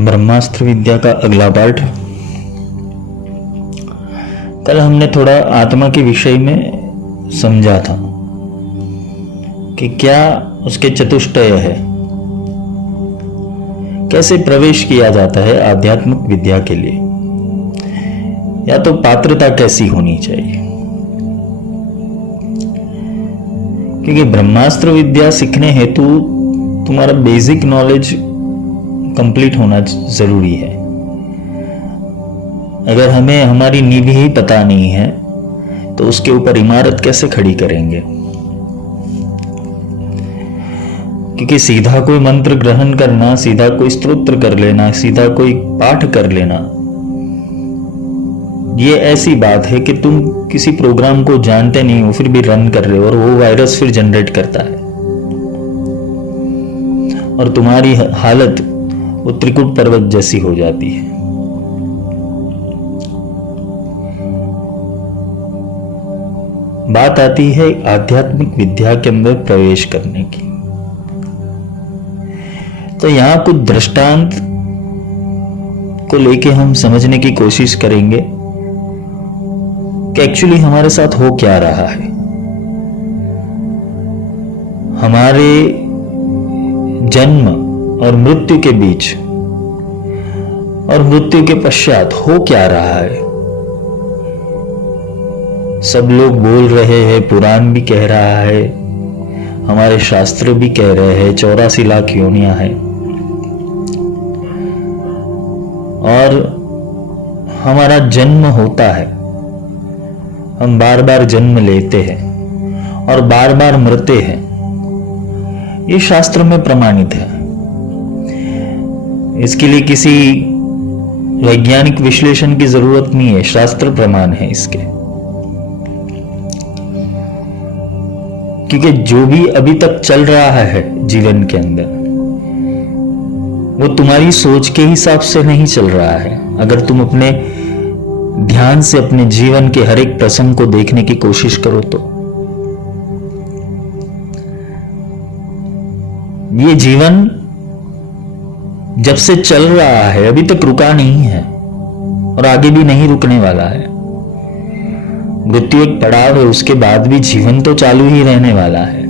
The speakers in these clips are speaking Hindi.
ब्रह्मास्त्र विद्या का अगला पार्ट। कल हमने थोड़ा आत्मा के विषय में समझा था कि क्या उसके चतुष्टय है, कैसे प्रवेश किया जाता है आध्यात्मिक विद्या के लिए, या तो पात्रता कैसी होनी चाहिए। क्योंकि ब्रह्मास्त्र विद्या सीखने हेतु तुम्हारा बेसिक नॉलेज कंप्लीट होना जरूरी है। अगर हमें हमारी नींव ही पता नहीं है तो उसके ऊपर इमारत कैसे खड़ी करेंगे। क्योंकि सीधा कोई मंत्र ग्रहण करना, सीधा कोई स्तोत्र कर लेना, सीधा कोई पाठ कर लेना, ये ऐसी बात है कि तुम किसी प्रोग्राम को जानते नहीं हो फिर भी रन कर रहे हो और वो वायरस फिर जनरेट करता है और तुम्हारी हालत वो त्रिकुट पर्वत जैसी हो जाती है। बात आती है आध्यात्मिक विद्या के अंदर प्रवेश करने की। तो यहां कुछ दृष्टांत को लेके हम समझने की कोशिश करेंगे कि एक्चुअली हमारे साथ हो क्या रहा है, हमारे जन्म और मृत्यु के बीच और मृत्यु के पश्चात हो क्या रहा है। सब लोग बोल रहे हैं, पुराण भी कह रहा है, हमारे शास्त्र भी कह रहे हैं 84 लाख योनियां हैं और हमारा जन्म होता है, हम बार बार जन्म लेते हैं और बार बार मरते हैं। ये शास्त्र में प्रमाणित है। इसके लिए किसी वैज्ञानिक विश्लेषण की जरूरत नहीं है, शास्त्र प्रमाण है इसके। क्योंकि जो भी अभी तक चल रहा है जीवन के अंदर वो तुम्हारी सोच के हिसाब से नहीं चल रहा है। अगर तुम अपने ध्यान से अपने जीवन के हर एक प्रसंग को देखने की कोशिश करो तो ये जीवन जब से चल रहा है अभी तक रुका नहीं है और आगे भी नहीं रुकने वाला है। मृत्यु एक पड़ाव है, उसके बाद भी जीवन तो चालू ही रहने वाला है।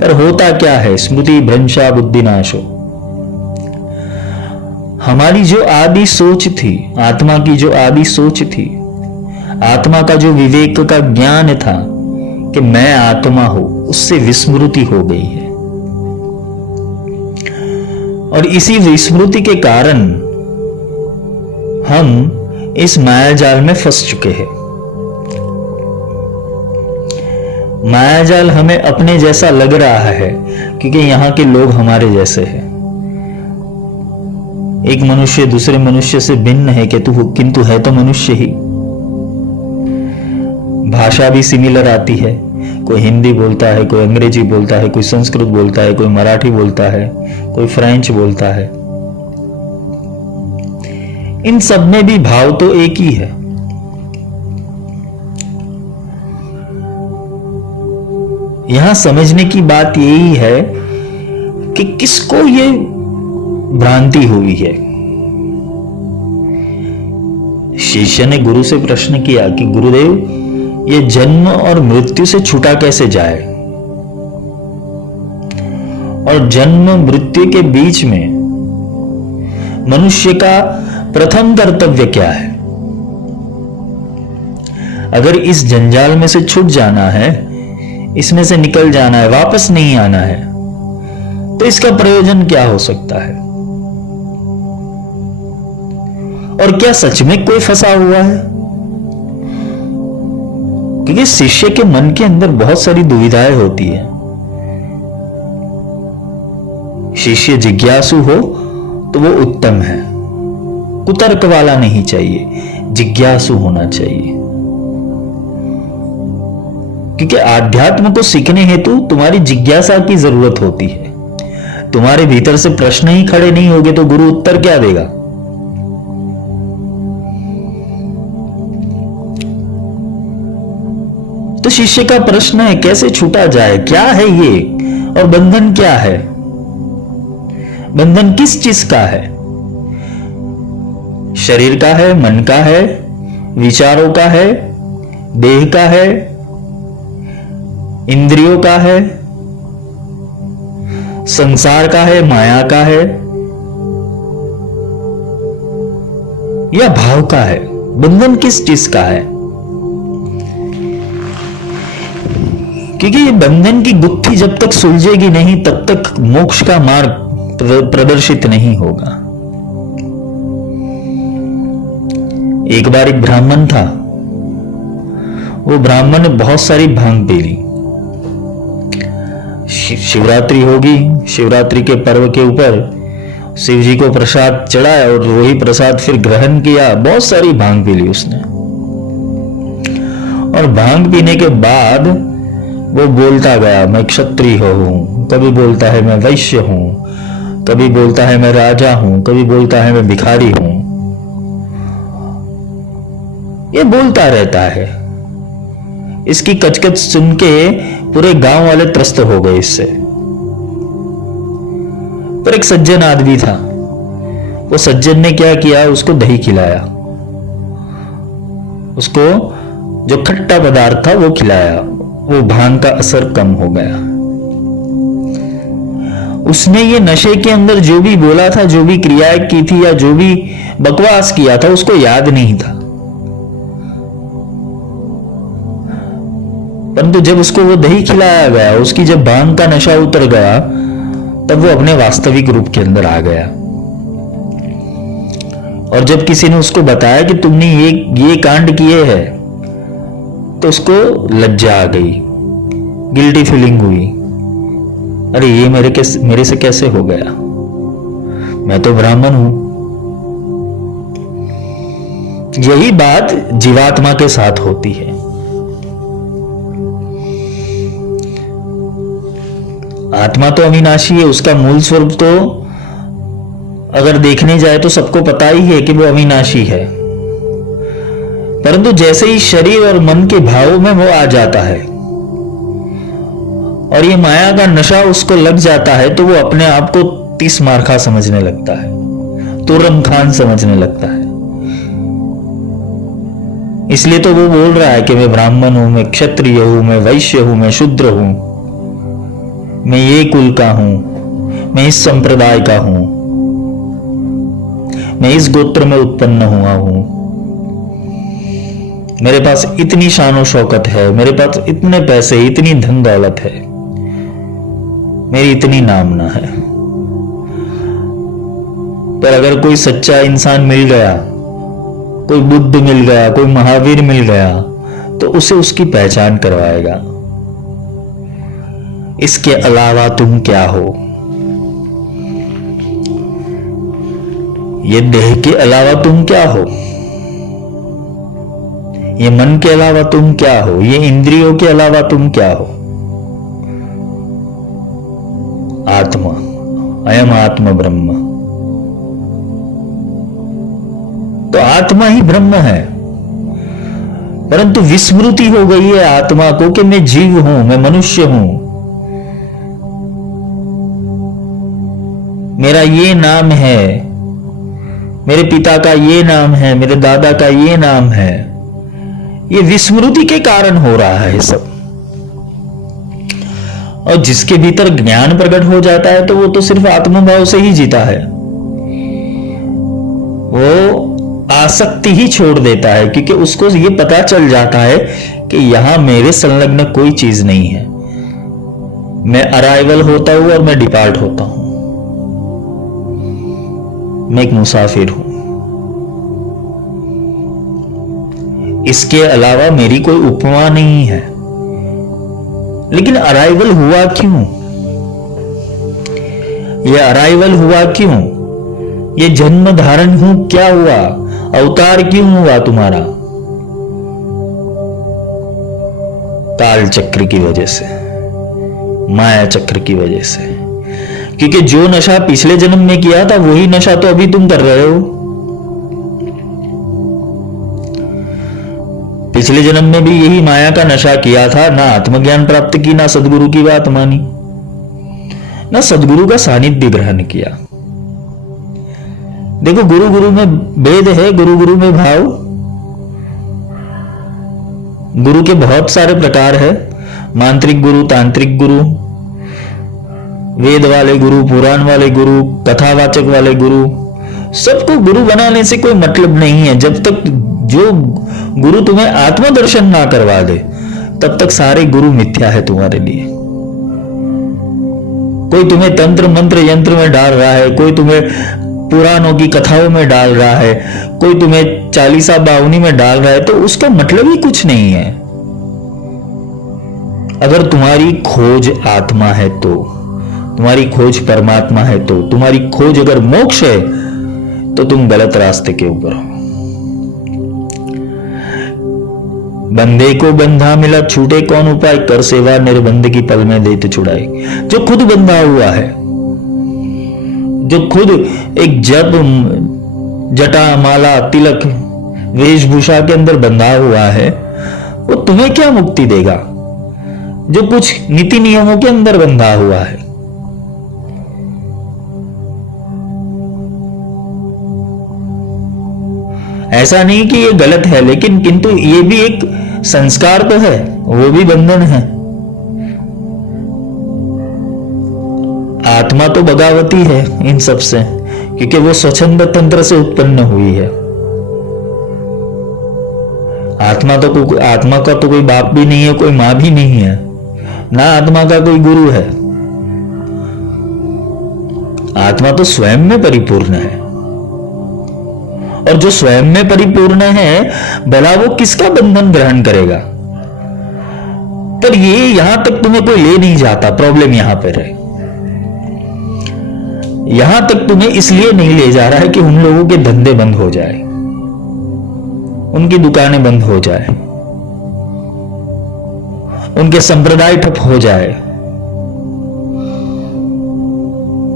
पर होता क्या है, स्मृति भ्रंशा बुद्धिनाशो। हमारी जो आदि सोच थी, आत्मा की जो आदि सोच थी, आत्मा का जो विवेक का ज्ञान था कि मैं आत्मा हूं, उससे विस्मृति हो गई है। और इसी विस्मृति के कारण हम इस मायाजाल में फंस चुके हैं। मायाजाल हमें अपने जैसा लग रहा है क्योंकि यहां के लोग हमारे जैसे हैं। एक मनुष्य दूसरे मनुष्य से भिन्न है किंतु है तो मनुष्य ही। भाषा भी सिमिलर आती है, कोई हिंदी बोलता है, कोई अंग्रेजी बोलता है, कोई संस्कृत बोलता है, कोई मराठी बोलता है, कोई फ्रेंच बोलता है। इन सब में भी भाव तो एक ही है। यहां समझने की बात यही है कि किसको ये भ्रांति हुई है। शिष्य ने गुरु से प्रश्न किया कि गुरुदेव ये जन्म और मृत्यु से छूटा कैसे जाए, और जन्म मृत्यु के बीच में मनुष्य का प्रथम कर्तव्य क्या है। अगर इस जंजाल में से छूट जाना है, इसमें से निकल जाना है, वापस नहीं आना है, तो इसका प्रयोजन क्या हो सकता है। और क्या सच में कोई फंसा हुआ है। क्योंकि शिष्य के मन के अंदर बहुत सारी दुविधाएं होती है। शिष्य जिज्ञासु हो तो वो उत्तम है, कुतर्क वाला नहीं चाहिए, जिज्ञासु होना चाहिए। क्योंकि आध्यात्म को सीखने हेतु तुम्हारी जिज्ञासा की जरूरत होती है। तुम्हारे भीतर से प्रश्न ही खड़े नहीं होंगे तो गुरु उत्तर क्या देगा। तो शिष्य का प्रश्न है कैसे छूटा जाए, क्या है ये और बंधन क्या है। बंधन किस चीज का है? शरीर का है, मन का है, विचारों का है, देह का है, इंद्रियों का है, संसार का है, माया का है, या भाव का है? बंधन किस चीज का है? क्योंकि ये बंधन की गुत्थी जब तक सुलझेगी नहीं तब तक मोक्ष का मार्ग प्रदर्शित नहीं होगा। एक बार एक ब्राह्मण था। वो ब्राह्मण ने बहुत सारी भांग पी ली। शिवरात्रि होगी, शिवरात्रि के पर्व के ऊपर शिव जी को प्रसाद चढ़ाया और वही प्रसाद फिर ग्रहण किया। बहुत सारी भांग पी ली उसने। और भांग पीने के बाद वो बोलता गया, मैं क्षत्रिय हूं, कभी बोलता है मैं वैश्य हूं, कभी बोलता है मैं राजा हूं, कभी बोलता है मैं भिखारी हूं। ये बोलता रहता है। इसकी कचकच सुन के पूरे गांव वाले त्रस्त हो गए इससे। पर एक सज्जन आदमी था। वो सज्जन ने क्या किया, उसको दही खिलाया, उसको जो खट्टा पदार्थ था वो खिलाया। वो भांग का असर कम हो गया। उसने ये नशे के अंदर जो भी बोला था, जो भी क्रियाएं की थी या जो भी बकवास किया था, उसको याद नहीं था। परंतु जब उसको वो दही खिलाया गया, उसकी जब भांग का नशा उतर गया, तब वो अपने वास्तविक रूप के अंदर आ गया। और जब किसी ने उसको बताया कि तुमने ये कांड किए हैं, तो उसको लज्जा आ गई, गिल्टी फीलिंग हुई। अरे ये मेरे से कैसे हो गया? मैं तो ब्राह्मण हूं। यही बात जीवात्मा के साथ होती है। आत्मा तो अविनाशी है। उसका मूल स्वरूप तो अगर देखने जाए तो सबको पता ही है कि वो अविनाशी है। परंतु जैसे ही शरीर और मन के भावों में वो आ जाता है और ये माया का नशा उसको लग जाता है, तो वो अपने आप को 30 मार्खा समझने लगता है, तुरम खान समझने लगता है। इसलिए तो वो बोल रहा है कि मैं ब्राह्मण हूं, मैं क्षत्रिय हूं, मैं वैश्य हूं, मैं शूद्र हूं, मैं ये कुल का हूं, मैं इस संप्रदाय का हूं, मैं इस गोत्र में उत्पन्न हुआ हूं, मेरे पास इतनी शान और शौकत है, मेरे पास इतने पैसे, इतनी धन दौलत है, मेरी इतनी नामना है। पर अगर कोई सच्चा इंसान मिल गया, कोई बुद्ध मिल गया, कोई महावीर मिल गया, तो उसे उसकी पहचान करवाएगा। इसके अलावा तुम क्या हो? ये देह के अलावा तुम क्या हो? ये मन के अलावा तुम क्या हो? ये इंद्रियों के अलावा तुम क्या हो? आत्मा, अयम आत्म ब्रह्म। तो आत्मा ही ब्रह्म है। परंतु विस्मृति हो गई है आत्मा को कि मैं जीव हूं, मैं मनुष्य हूं, मेरा ये नाम है, मेरे पिता का ये नाम है, मेरे दादा का ये नाम है। ये विस्मृति के कारण हो रहा है सब। और जिसके भीतर ज्ञान प्रकट हो जाता है तो वो तो सिर्फ आत्मभाव से ही जीता है। वो आसक्ति ही छोड़ देता है, क्योंकि उसको ये पता चल जाता है कि यहां मेरे संलग्न कोई चीज नहीं है। मैं अराइवल होता हूं और मैं डिपार्ट होता हूं। मैं एक मुसाफिर हूं। इसके अलावा मेरी कोई उपमा नहीं है। लेकिन अराइवल हुआ क्यों? यह अराइवल हुआ क्यों? ये जन्म धारण हूं क्या हुआ? अवतार क्यों हुआ तुम्हारा? काल चक्र की वजह से, माया चक्र की वजह से। क्योंकि जो नशा पिछले जन्म में किया था वही नशा तो अभी तुम कर रहे हो। पिछले जन्म में भी यही माया का नशा किया था। ना आत्मज्ञान प्राप्त की, ना सदगुरु की बात मानी, ना सदगुरु का सानिध्य ग्रहण किया। देखो, गुरु गुरु में भेद है, गुरु गुरु में भाव। गुरु के बहुत सारे प्रकार है, मांत्रिक गुरु, तांत्रिक गुरु, वेद वाले गुरु, पुराण वाले गुरु, कथावाचक वाले गुरु। सबको गुरु बनाने से कोई मतलब नहीं है। जब तक जो गुरु तुम्हें आत्मदर्शन ना करवा दे, तब तक सारे गुरु मिथ्या है तुम्हारे लिए। कोई तुम्हें तंत्र मंत्र यंत्र में डाल रहा है, कोई तुम्हें पुराणों की कथाओं में डाल रहा है, कोई तुम्हें चालीसा बावनी में डाल रहा है, तो उसका मतलब ही कुछ नहीं है। अगर तुम्हारी खोज आत्मा है तो, तुम्हारी खोज परमात्मा है तो, तुम्हारी खोज अगर मोक्ष है तो तुम गलत रास्ते के ऊपर हो। बंदे को बंधा मिला, छूटे कौन उपाय, कर सेवा निर्बंध की पल में देत छुड़ाई। जो खुद बंधा हुआ है, जो खुद एक जप, जटा, माला, तिलक, वेशभूषा के अंदर बंधा हुआ है, वो तुम्हें क्या मुक्ति देगा? जो कुछ नीति नियमों के अंदर बंधा हुआ है। ऐसा नहीं कि ये गलत है, लेकिन किंतु ये भी एक संस्कार तो है, वो भी बंधन है। आत्मा तो बगावती है इन सब से, क्योंकि वो स्वच्छंद तंत्र से उत्पन्न हुई है। आत्मा का तो कोई बाप भी नहीं है, कोई मां भी नहीं है, ना आत्मा का कोई गुरु है। आत्मा तो स्वयं में परिपूर्ण है, और जो स्वयं में परिपूर्ण है, भला वो किसका बंधन ग्रहण करेगा? पर ये यहां तक तुम्हें कोई ले नहीं जाता। प्रॉब्लम यहां पर है, यहां तक तुम्हें इसलिए नहीं ले जा रहा है कि उन लोगों के धंधे बंद हो जाए, उनकी दुकानें बंद हो जाए, उनके संप्रदाय ठप हो जाए,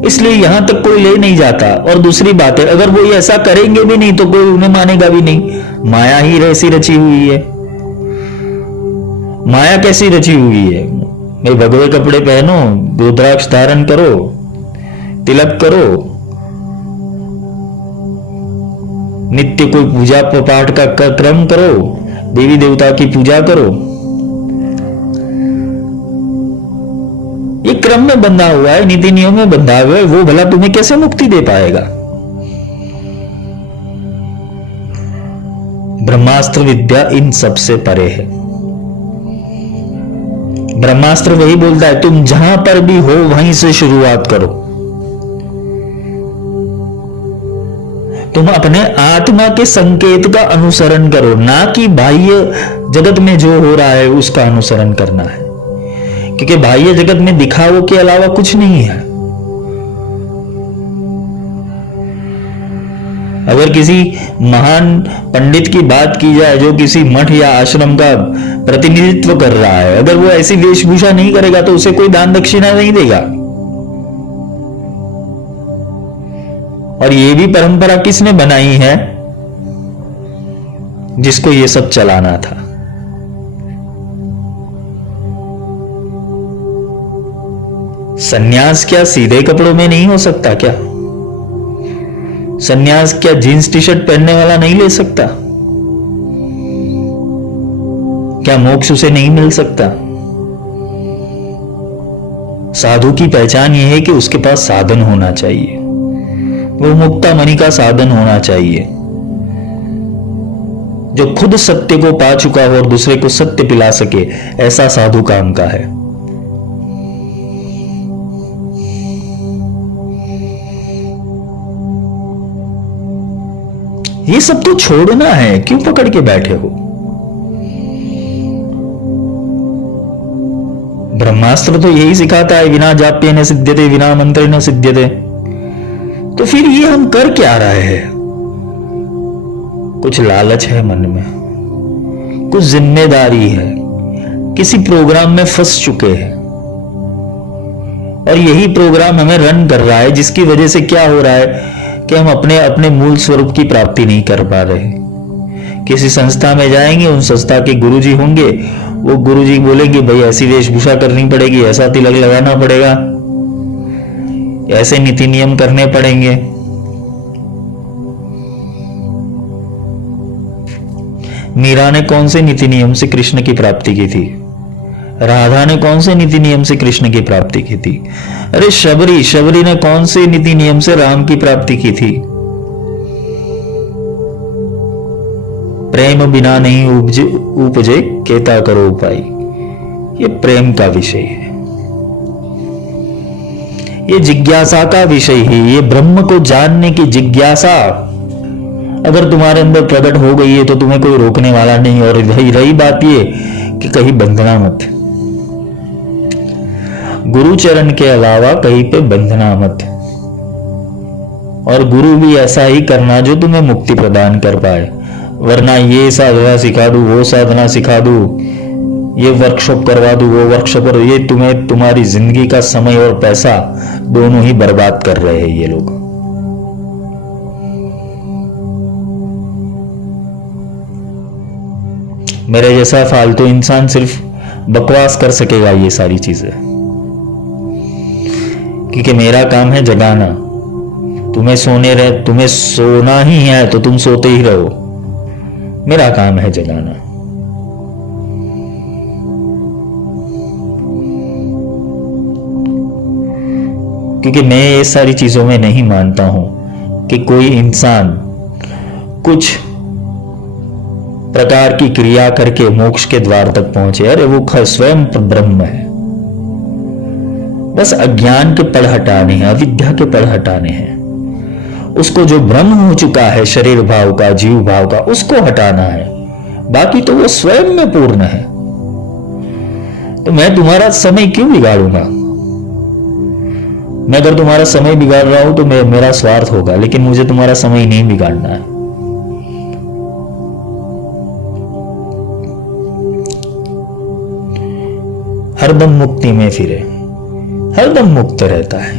इसलिए यहां तक कोई ले नहीं जाता। और दूसरी बात है, अगर वो ऐसा करेंगे भी नहीं तो कोई उन्हें मानेगा भी नहीं। माया ही ऐसी रची हुई है। माया कैसी रची हुई है? भाई भगवे कपड़े पहनो, रुद्राक्ष धारण करो, तिलक करो, नित्य कोई पूजा पाठ का क्रम करो, देवी देवता की पूजा करो। ये क्रम में बंधा हुआ है, नीति नियम में बंधा हुआ है, वो भला तुम्हें कैसे मुक्ति दे पाएगा? ब्रह्मास्त्र विद्या इन सबसे परे है। ब्रह्मास्त्र वही बोलता है, तुम जहां पर भी हो वहीं से शुरुआत करो। तुम अपने आत्मा के संकेत का अनुसरण करो, ना कि बाह्य जगत में जो हो रहा है उसका अनुसरण करना है, क्योंकि बाह्य जगत में दिखावों के अलावा कुछ नहीं है। अगर किसी महान पंडित की बात की जाए जो किसी मठ या आश्रम का प्रतिनिधित्व कर रहा है, अगर वो ऐसी वेशभूषा नहीं करेगा तो उसे कोई दान दक्षिणा नहीं देगा। और ये भी परंपरा किसने बनाई है? जिसको ये सब चलाना था। सन्यास क्या सीधे कपड़ों में नहीं हो सकता क्या? सन्यास क्या जीन्स टी शर्ट पहनने वाला नहीं ले सकता? क्या मोक्ष उसे नहीं मिल सकता? साधु की पहचान यह है कि उसके पास साधन होना चाहिए, वो मुक्ता मणि का साधन होना चाहिए, जो खुद सत्य को पा चुका हो और दूसरे को सत्य पिला सके। ऐसा साधु काम का है। ये सब तो छोड़ना है, क्यों पकड़ के बैठे हो? ब्रह्मास्त्र तो यही सिखाता है, विना जाप्य न सिद्ध्यते, विना मंत्र न सिद्ध्यते। तो फिर ये हम कर क्या रहे हैं? कुछ लालच है मन में, कुछ जिम्मेदारी है, किसी प्रोग्राम में फंस चुके हैं, और यही प्रोग्राम हमें रन कर रहा है, जिसकी वजह से क्या हो रहा है कि हम अपने अपने मूल स्वरूप की प्राप्ति नहीं कर पा रहे। किसी संस्था में जाएंगे, उन संस्था के गुरुजी होंगे, वो गुरुजी बोलेंगे भाई ऐसी वेशभूषा करनी पड़ेगी, ऐसा तिलक लगाना पड़ेगा, ऐसे नीति नियम करने पड़ेंगे। मीरा ने कौन से नीति नियम से कृष्ण की प्राप्ति की थी? राधा ने कौन से नीति नियम से कृष्ण की प्राप्ति की थी? अरे शबरी ने कौन से नीति नियम से राम की प्राप्ति की थी? प्रेम बिना नहीं उपजे केता करो उपाय, ये प्रेम का विषय है, ये जिज्ञासा का विषय है, ये ब्रह्म को जानने की जिज्ञासा अगर तुम्हारे अंदर प्रकट हो गई है तो तुम्हें कोई रोकने वाला नहीं। और रही बात ये कि कहीं बंधना मत, गुरु चरण के अलावा कहीं पे बंधना मत, और गुरु भी ऐसा ही करना जो तुम्हें मुक्ति प्रदान कर पाए, वरना ये साधना सिखा दूं, वो साधना सिखा दूं, ये वर्कशॉप करवा दूं, वो वर्कशॉप, और ये तुम्हें तुम्हारी जिंदगी का समय और पैसा दोनों ही बर्बाद कर रहे हैं ये लोग। मेरे जैसा फालतू इंसान सिर्फ बकवास कर सकेगा ये सारी चीजें, क्योंकि मेरा काम है जगाना। तुम्हें सोना ही है तो तुम सोते ही रहो, मेरा काम है जगाना। क्योंकि मैं ये सारी चीजों में नहीं मानता हूं कि कोई इंसान कुछ प्रकार की क्रिया करके मोक्ष के द्वार तक पहुंचे। अरे वो स्वयं ब्रह्म है, बस अज्ञान के पड़ हटाने हैं, अविद्या के पड़ हटाने हैं। उसको जो ब्रह्म हो चुका है, शरीर भाव का, जीव भाव का, उसको हटाना है, बाकी तो वो स्वयं में पूर्ण है। तो मैं तुम्हारा समय क्यों बिगाड़ूंगा? मैं अगर तुम्हारा समय बिगाड़ रहा हूं तो मेरा स्वार्थ होगा, लेकिन मुझे तुम्हारा समय नहीं बिगाड़ना है। हरदम मुक्ति में फिरे, हरदम मुक्त रहता है।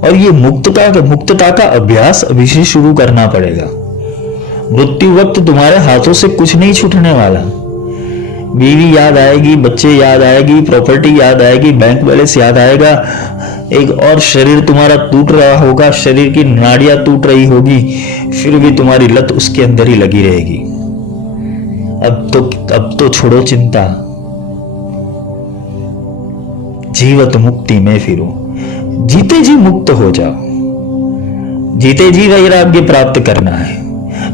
और ये मुक्तता का अभ्यास अभी से शुरू करना पड़ेगा। मृत्यु वक्त तुम्हारे हाथों से कुछ नहीं छूटने वाला। बीवी याद आएगी, बच्चे याद आएगी, प्रॉपर्टी याद आएगी, बैंक बैलेंस याद आएगा, एक और शरीर तुम्हारा टूट रहा होगा, शरीर की नाड़ियां टूट रही होगी, फिर भी तुम्हारी लत उसके अंदर ही लगी रहेगी। अब तो छोड़ो चिंता, जीवत मुक्ति में फिरो, जीते जी मुक्त हो जाओ, जीते जी वैराग्य प्राप्त करना है,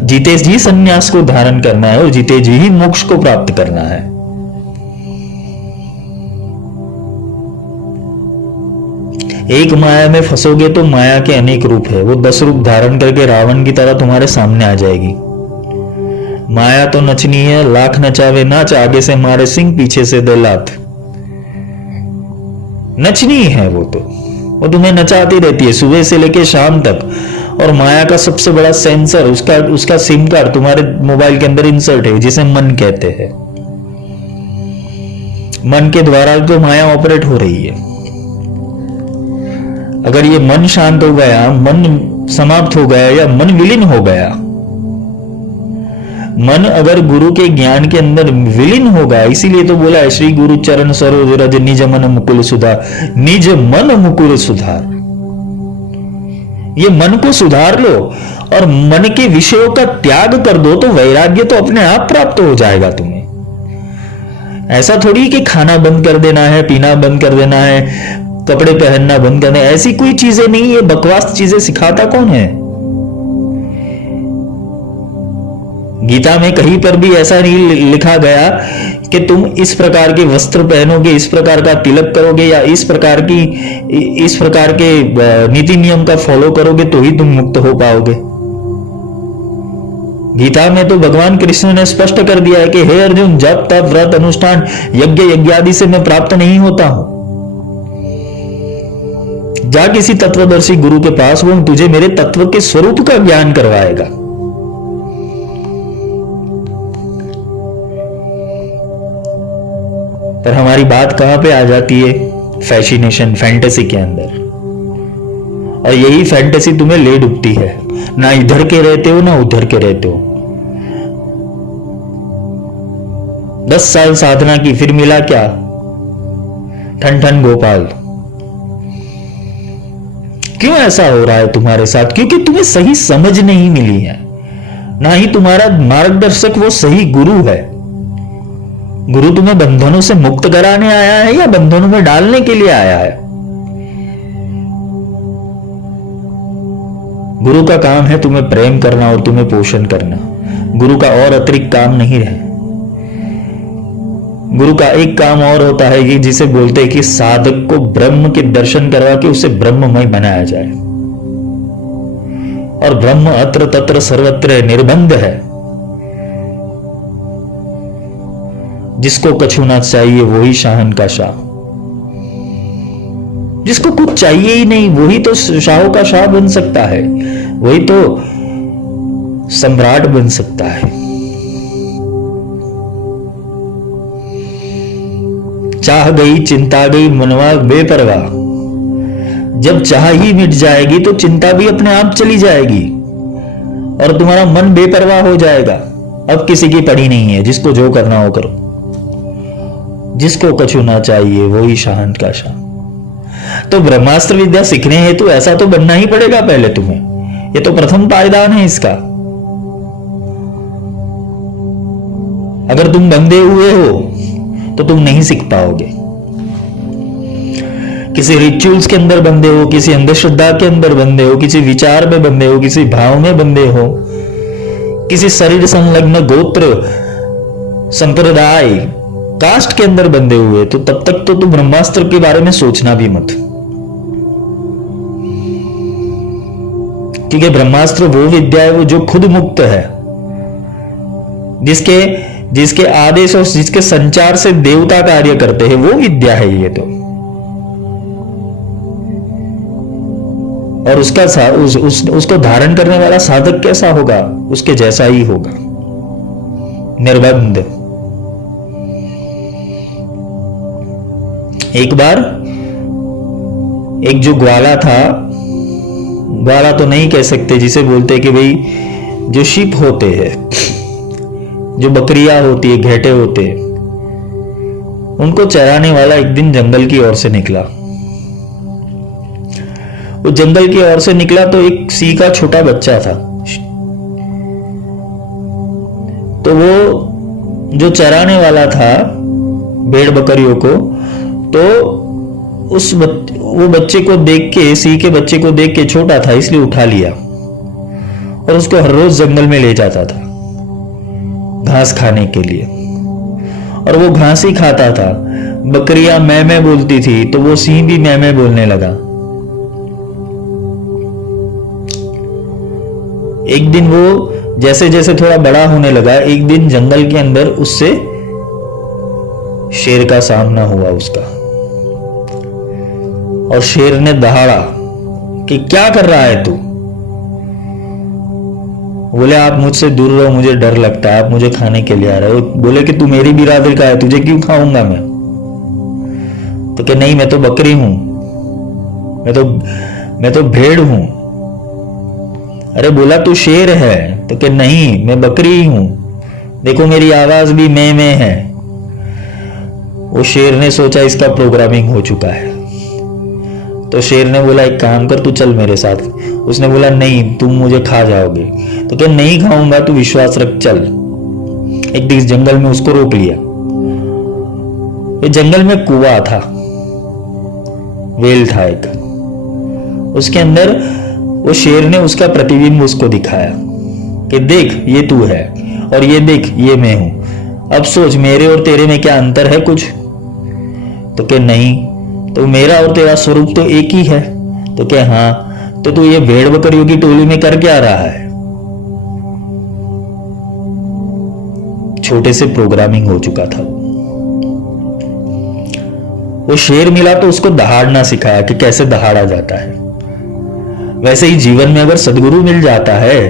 जीते जी संन्यास को धारण करना है, और जीते जी ही मोक्ष को प्राप्त करना है। एक माया में फंसोगे तो माया के अनेक रूप है, वो 10 रूप धारण करके रावण की तरह तुम्हारे सामने आ जाएगी। माया तो नचनी है, लाख नचावे नाच, आगे से मारे सिंह, पीछे से दे लात। नचनी है वो तुम्हें नचाती रहती है सुबह से लेकर शाम तक। और माया का सबसे बड़ा सेंसर, उसका सिम कार्ड तुम्हारे मोबाइल के अंदर इंसर्ट है, जिसे मन कहते हैं। मन के द्वारा तो माया ऑपरेट हो रही है। अगर ये मन शांत हो गया, मन समाप्त हो गया, या मन विलीन हो गया, मन अगर गुरु के ज्ञान के अंदर विलीन होगा, इसीलिए तो बोला है श्री गुरु चरण सरोज रज निज मन मुकुल सुधार, निज मन मुकुल सुधार। ये मन को सुधार लो और मन के विषयों का त्याग कर दो, तो वैराग्य तो अपने आप प्राप्त हो जाएगा तुम्हें। ऐसा थोड़ी कि खाना बंद कर देना है, पीना बंद कर देना है, कपड़े पहनना बंद करना है, ऐसी कोई चीजें नहीं। ये बकवास चीजें सिखाता कौन है? गीता में कहीं पर भी ऐसा नहीं लिखा गया कि तुम इस प्रकार के वस्त्र पहनोगे, इस प्रकार का तिलक करोगे, या इस प्रकार के नीति नियम का फॉलो करोगे तो ही तुम मुक्त हो पाओगे। गीता में तो भगवान कृष्ण ने स्पष्ट कर दिया है कि हे अर्जुन, जप तप व्रत अनुष्ठान यज्ञ आदि से मैं प्राप्त नहीं होता हूं। जा किसी तत्वदर्शी गुरु के पास, वो तुझे मेरे तत्व के स्वरूप का ज्ञान करवाएगा। पर हमारी बात कहां पे आ जाती है? फैसिनेशन, फैंटेसी के अंदर। और यही फैंटेसी तुम्हें ले डूबती है। ना इधर के रहते हो, ना उधर के रहते हो। 10 साल साधना की, फिर मिला क्या? ठन ठन गोपाल। क्यों ऐसा हो रहा है तुम्हारे साथ? क्योंकि तुम्हें सही समझ नहीं मिली है। ना ही तुम्हारा मार्गदर्शक वो सही गुरु है। गुरु तुम्हें बंधनों से मुक्त कराने आया है या बंधनों में डालने के लिए आया है? गुरु का काम है तुम्हें प्रेम करना और तुम्हें पोषण करना। गुरु का और अतिरिक्त काम नहीं है। गुरु का एक काम और होता है कि जिसे बोलते हैं कि साधक को ब्रह्म के दर्शन करवा के उसे ब्रह्ममय बनाया जाए। और ब्रह्म अत्र तत्र सर्वत्र निर्बंध है। जिसको कछू ना चाहिए वही शाहन का शाह। जिसको कुछ चाहिए ही नहीं वही तो शाहों का शाह बन सकता है, वही तो सम्राट बन सकता है। चाह गई चिंता गई मनवा बेपरवाह। जब चाह ही मिट जाएगी तो चिंता भी अपने आप चली जाएगी और तुम्हारा मन बेपरवाह हो जाएगा। अब किसी की पड़ी नहीं है, जिसको जो करना हो करो। जिसको कछु ना चाहिए वही शाहन का शाह। तो ब्रह्मास्त्र विद्या सीखने हेतु ऐसा तो बनना ही पड़ेगा पहले तुम्हें। ये तो प्रथम पायदान है इसका। अगर तुम बंधे हुए हो तो तुम नहीं सीख पाओगे। किसी रिचुअल्स के अंदर बंधे हो, किसी अंधश्रद्धा के अंदर बंधे हो, किसी विचार में बंधे हो, किसी भाव में बंधे हो, किसी शरीर संलग्न गोत्र संप्रदाय कास्ट के अंदर बंधे हुए, तो तब तक तो तुम ब्रह्मास्त्र के बारे में सोचना भी मत। क्योंकि ब्रह्मास्त्र वो विद्या है वो जो खुद मुक्त है, जिसके आदेश और जिसके संचार से देवता कार्य करते हैं, वो विद्या है ये तो। और उसको धारण करने वाला साधक कैसा होगा? उसके जैसा ही होगा, निर्बंध। एक बार एक जो ग्वाला था, ग्वाला तो नहीं कह सकते, जिसे बोलते कि भाई जो शीप होते हैं, जो बकरियां होती है, घेटे होते हैं, उनको चराने वाला एक दिन जंगल की ओर से निकला। वो जंगल की ओर से निकला तो एक सी का छोटा बच्चा था। तो वो जो चराने वाला था भेड़ बकरियों को, तो वो बच्चे को देख के, सी के बच्चे को देख के, छोटा था इसलिए उठा लिया और उसको हर रोज जंगल में ले जाता था घास खाने के लिए। और वो घास ही खाता था। बकरियां मैं बोलती थी तो वो सी भी मैं बोलने लगा। एक दिन वो जैसे जैसे थोड़ा बड़ा होने लगा, एक दिन जंगल के अंदर उससे शेर का सामना हुआ उसका। और शेर ने दहाड़ा कि क्या कर रहा है तू? बोले आप मुझसे दूर रहो, मुझे डर लगता है, आप मुझे खाने के लिए आ रहे हो। बोले कि तू मेरी बिरादरी का है, तुझे क्यों खाऊंगा मैं? तो कि नहीं, मैं तो बकरी हूं, मैं तो भेड़ हूं। अरे बोला तू शेर है, तो कि नहीं मैं बकरी ही हूं, देखो मेरी आवाज भी मैं है। वो शेर ने सोचा इसका प्रोग्रामिंग हो चुका है, तो शेर ने बोला एक काम कर, तू चल मेरे साथ। उसने बोला नहीं, तुम मुझे खा जाओगे। तो क्या नहीं खाऊंगा, तू विश्वास रख, चल। एक दिन जंगल में उसको रोक लिया। ये जंगल में कुआं था, वेल था एक, उसके अंदर वो शेर ने उसका प्रतिबिंब उसको दिखाया कि देख ये तू है और ये देख ये मैं हूं। अब सोच मेरे और तेरे में क्या अंतर है कुछ? तो क्या नहीं, तो मेरा और तेरा स्वरूप तो एक ही है। तो क्या हाँ, तो तू ये भेड़ बकरियों की टोली में कर क्या रहा है? छोटे से प्रोग्रामिंग हो चुका था। वो शेर मिला तो उसको दहाड़ना सिखाया कि कैसे दहाड़ा जाता है। वैसे ही जीवन में अगर सदगुरु मिल जाता है,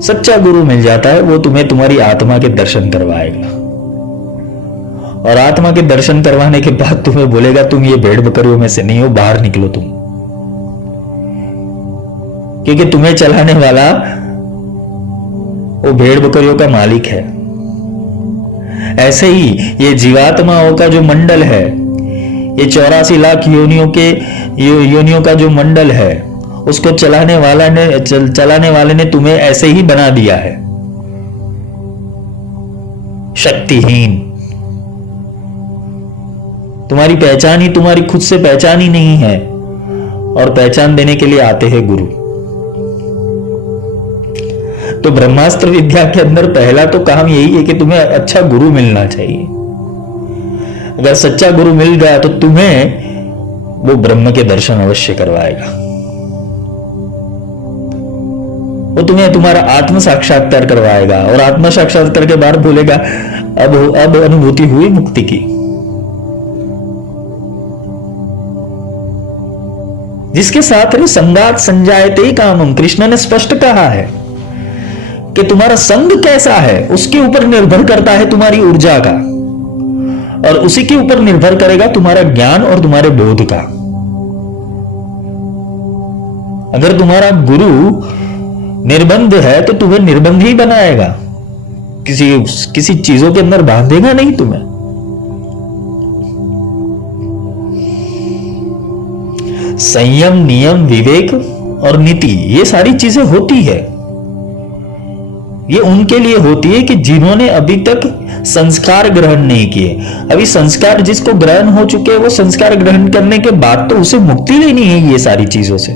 सच्चा गुरु मिल जाता है, वो तुम्हें तुम्हारी आत्मा के दर्शन करवाएगा। और आत्मा के दर्शन करवाने के बाद तुम्हें बोलेगा तुम ये भेड़ बकरियों में से नहीं हो, बाहर निकलो तुम। क्योंकि तुम्हें चलाने वाला वो भेड़ बकरियों का मालिक है। ऐसे ही ये जीवात्माओं का जो मंडल है, ये 84 लाख योनियों का जो मंडल है, उसको चलाने वाले ने तुम्हें ऐसे ही बना दिया है, शक्तिहीन। तुम्हारी पहचान ही तुम्हारी खुद से पहचान ही नहीं है, और पहचान देने के लिए आते हैं गुरु। तो ब्रह्मास्त्र विद्या के अंदर पहला तो काम यही है कि तुम्हें अच्छा गुरु मिलना चाहिए। अगर सच्चा गुरु मिल गया तो तुम्हें वो ब्रह्म के दर्शन अवश्य करवाएगा। वो तुम्हें तुम्हारा आत्म साक्षात्कार करवाएगा, और आत्म साक्षात्कार के बाद बोलेगा अब अनुभूति हुई मुक्ति की। जिसके साथ संगात संजायते कामम, कृष्ण ने स्पष्ट कहा है कि तुम्हारा संग कैसा है उसके ऊपर निर्भर करता है तुम्हारी ऊर्जा का, और उसी के ऊपर निर्भर करेगा तुम्हारा ज्ञान और तुम्हारे बोध का। अगर तुम्हारा गुरु निर्बंध है तो तुम्हें निर्बंध ही बनाएगा, किसी चीजों के अंदर बांधेगा नहीं तुम्हें। संयम, नियम, विवेक और नीति, ये सारी चीजें होती है। ये उनके लिए होती है कि जिन्होंने अभी तक संस्कार ग्रहण नहीं किए। अभी संस्कार जिसको ग्रहण हो चुके हैं, वो संस्कार ग्रहण करने के बाद तो उसे मुक्ति लेनी है ये सारी चीजों से।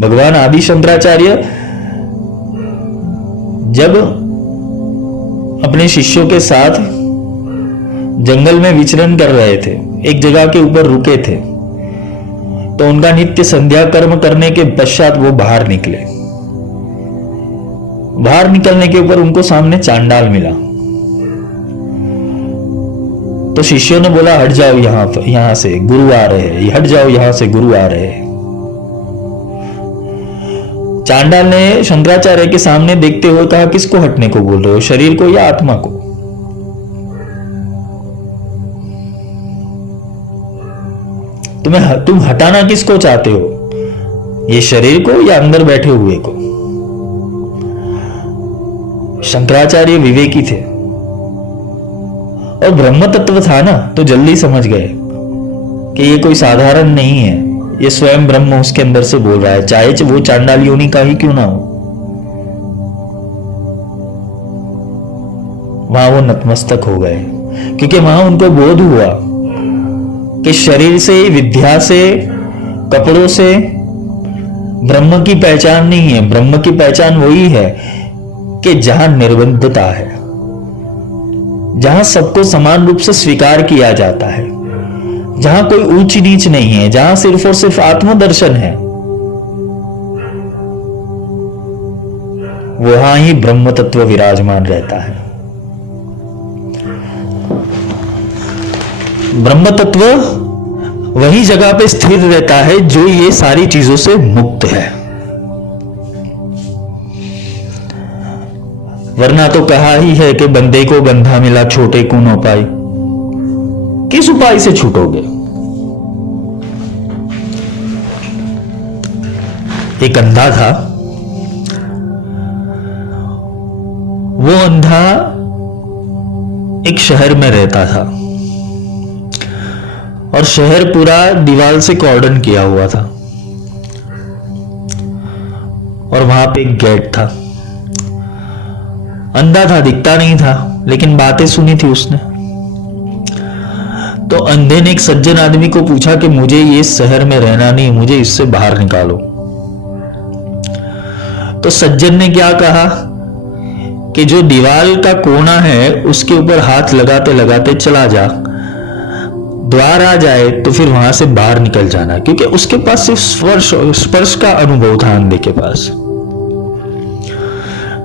भगवान आदि शंकराचार्य जब अपने शिष्यों के साथ जंगल में विचरण कर रहे थे, एक जगह के ऊपर रुके थे, तो उनका नित्य संध्या कर्म करने के पश्चात वो बाहर निकले। बाहर निकलने के ऊपर उनको सामने चांडाल मिला। तो शिष्यों ने बोला हट जाओ यहां से, गुरु आ रहे हैं, हट जाओ यहां से, गुरु आ रहे हैं। चांडाल ने शंकराचार्य के सामने देखते हुए कहा, किसको हटने को बोल रहे हो, शरीर को या आत्मा को? तुम हटाना किसको चाहते हो, ये शरीर को या अंदर बैठे हुए को? शंकराचार्य विवेकी थे और ब्रह्म तत्व था ना, तो जल्दी समझ गए कि ये कोई साधारण नहीं है, ये स्वयं ब्रह्म उसके अंदर से बोल रहा है, चाहे वो चांडाल योनि का ही क्यों ना हो। वहां वो नतमस्तक हो गए, क्योंकि वहां उनको बोध हुआ कि शरीर से, विद्या से, कपड़ों से ब्रह्म की पहचान नहीं है। ब्रह्म की पहचान वही है कि जहां निर्बंधता है, जहां सबको समान रूप से स्वीकार किया जाता है, जहां कोई ऊंच नीच नहीं है, जहां सिर्फ और सिर्फ आत्मदर्शन है, वहां ही ब्रह्म तत्व विराजमान रहता है। ब्रह्म तत्व वही जगह पे स्थिर रहता है जो ये सारी चीजों से मुक्त है। वरना तो कहा ही है कि बंदे को बंधा मिला, छोटे को न उपाय। किस उपाय से छूटोगे? एक अंधा था, वो अंधा एक शहर में रहता था, और शहर पूरा दीवार से कॉर्डन किया हुआ था, और वहां पे एक गेट था। अंधा था, दिखता नहीं था, लेकिन बातें सुनी थी उसने। तो अंधे ने एक सज्जन आदमी को पूछा कि मुझे ये शहर में रहना नहीं, मुझे इससे बाहर निकालो। तो सज्जन ने क्या कहा कि जो दीवार का कोना है उसके ऊपर हाथ लगाते लगाते चला जा, द्वार आ जाए तो फिर वहां से बाहर निकल जाना, क्योंकि उसके पास सिर्फ स्पर्श का अनुभव था अंधे के पास।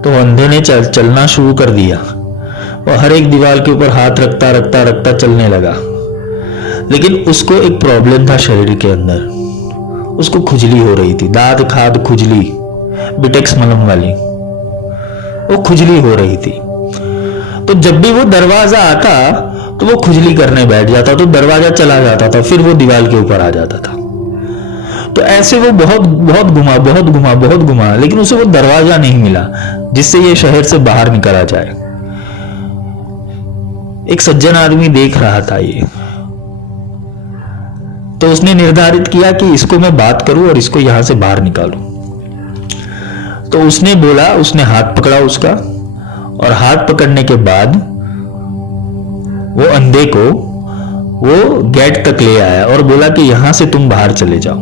तो अंधे ने चलना शुरू कर दिया, और हर एक दीवार के ऊपर हाथ रखता रखता रखता चलने लगा। लेकिन उसको एक प्रॉब्लम था शरीर के अंदर, उसको खुजली हो रही थी, दाद खाद खुजली, बिटेक्स मलम वाली, वो खुजली हो रही थी। तो जब भी वो दरवाजा आता तो वो खुजली करने बैठ जाता, तो दरवाजा चला जाता था, फिर वो दीवार के ऊपर आ जाता था। तो ऐसे वो बहुत घुमा, लेकिन उसे वो दरवाजा नहीं मिला जिससे ये शहर से बाहर निकला जाए। एक सज्जन आदमी देख रहा था ये, तो उसने निर्धारित किया कि इसको मैं बात करूं और इसको यहां से बाहर निकालूं। तो उसने बोला, उसने हाथ पकड़ा उसका, और हाथ पकड़ने के बाद वो अंधे को वो गेट तक ले आया और बोला कि यहां से तुम बाहर चले जाओ।